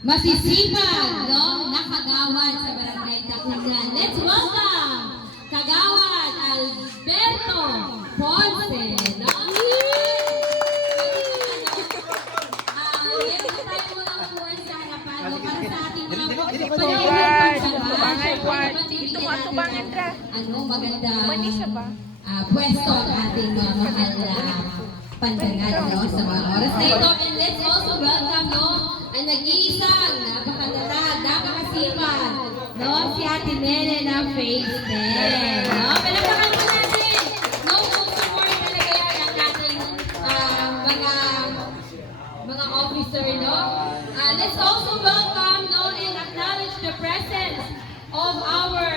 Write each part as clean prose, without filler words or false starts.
masisipag, no? Nakagawad sa Barangay Tacloban. Let's welcome Kagawad Alberto Ponce, no? Meron na tayo mga upuan sa harapan, no? Para sa ating mga maganda pwesto ang ating mga mahal na pandangan, no? Sa mga oras na ito. And let's also welcome, no? Ang nag-iisang, napakatatag, napakasipag, no? Si Ate Nene na face din, no? Palakpakan po natin, no? Kung support talaga yan ang ating mga officer, no? Let's also welcome, no? And acknowledge the presence of our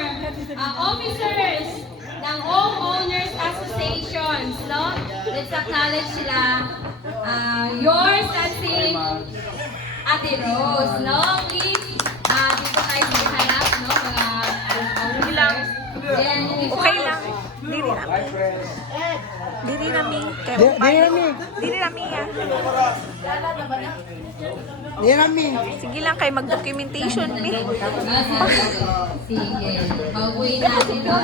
officers ng Homeowners Associations, no? Let's acknowledge sila. Yours, Ate Rose, no? Please, dito tayo sa harap, no? Mga officers. Okay lang. Diri namin. Diri namin yan. Sige lang kay mag-documentation ni. Sige. Pauwi natin, no?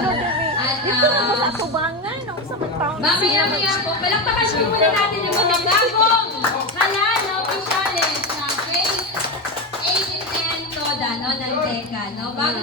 At, Sa tubangan, sa magtaon. mamaya po, palakpakan po muna natin yung mga bagong halal na opisyalis sa phase 8 and 10 toda, no? Ng DECA, no? Bago